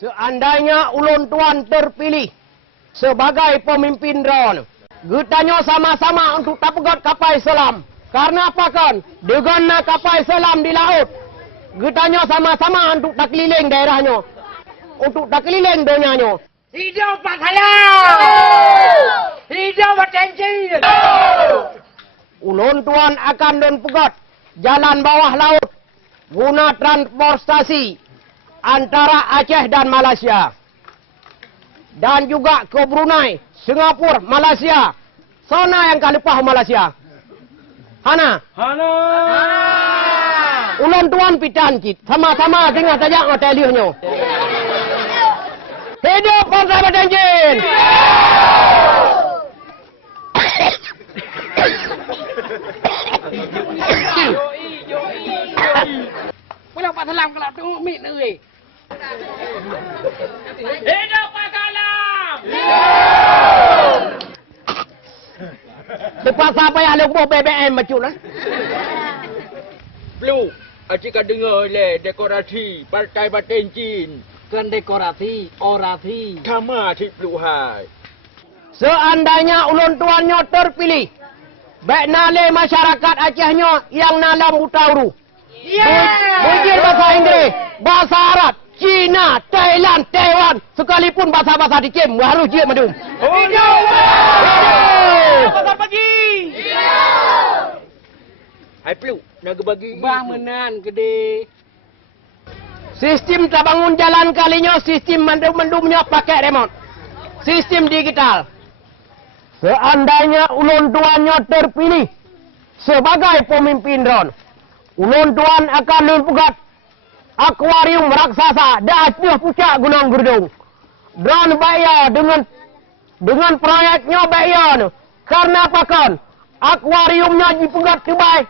Seandainya ulun tuan terpilih sebagai pemimpin drone, getanya sama-sama untuk tapegat kapal selam. Karena apa kan? Dengan kapal selam di laut, getanya sama-sama untuk tak keliling daerahnya, untuk tak keliling dunianya. Hidup Pak Salam! Hidup Pak Tenjin! Ulun tuan akan dan pegat jalan bawah laut guna transportasi antara Aceh dan Malaysia. Dan juga ke Brunei, Singapura, Malaysia. Sana yang kalepah Malaysia. Hana? Hana! Ulun tuan pitan cit. Sama-sama dengar saja ngoteliuhnya. Hidup Bersama Tenjin! Pulang Pak Salam kalau tengok mik ni. Hidup Pak Salam! Terpaksa payah lupa BBM macam lah. Blue, acik kan dengar le dekorasi Partai Batencin. Bukan dekorasi, orasi. Sama cik Blue hai. Seandainya ulun tuannya terpilih, baik nale masyarakat Acehnya yang nalam utauru. Mungkin bahasa Inggeris, bahasa Arab, Cina, Thailand, Taiwan, sekalipun bahasa-bahasa dikem, harus je madum. Hidup! Pasal pagi! Hai Blue, nak bagi. Bah menan gede. Sistem tak bangun jalan kalinya, sistem mendum-mendumnya pakai remote. Sistem digital. Seandainya ulun tuannya terpilih sebagai pemimpin drone, ulun tuan akan membuat akuarium raksasa di atas puncak Gunung Gerdung. Drone bayar dengan proyeknya bayar. Karena apa kan? Akuariumnya dipegat terbaik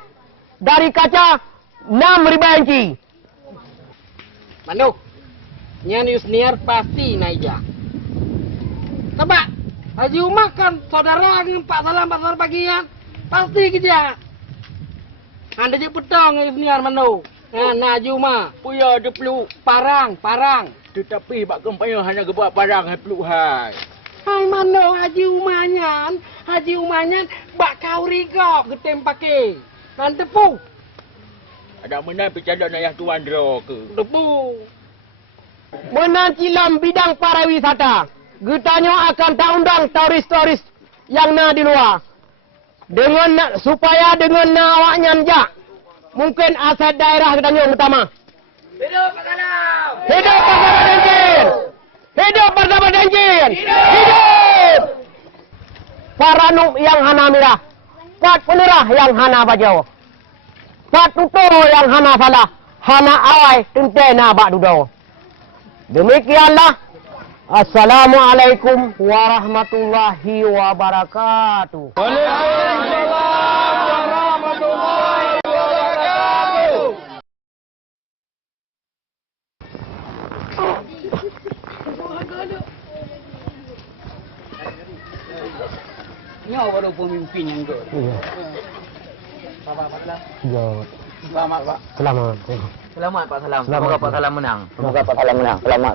dari kaca 6.000 inci. Manu, nyan Yusniar pasti naija. Tebak, Haji Umar kan saudara dengan Pak Salam pasar bagian. Pasti kerja. Anda je petang Yusniar Manu. Nah, Haji Umar. Puya de Blue. Parang. Tetapi bak kempaya hanya gebuat parang hai Blue hai. Hai Manu, Haji Umanyan, bak kau rigop getem pakai. Kan tepu. Ada menang percaya nak yang tuan draw ke? Tepu. Menanti dalam bidang pariwisata, getanya akan tak undang turis-turis yang na di luar. Supaya dengan awaknya jak, mungkin aset daerah getanya yang utama. Hidup Pak Salam! Hidup Bersama Tenjin! Hidup Bersama Tenjin! Hidup! Para nuk yang hana mirah, pat penerah yang hana bajau. Pat tutur yang hana salah, hana awai tentena bak dudo. Demikianlah. Assalamualaikum warahmatullahi wabarakatuh. Waalaikumsalam warahmatullahi wabarakatuh. Ini baru pemimpin yang good. Iya. Pak Salam. Ya. Selamat Pak. Selamat. Selamat Pak Salam. Selamat. Semoga Pak Salam menang. Semoga Pak Salam menang. Selamat.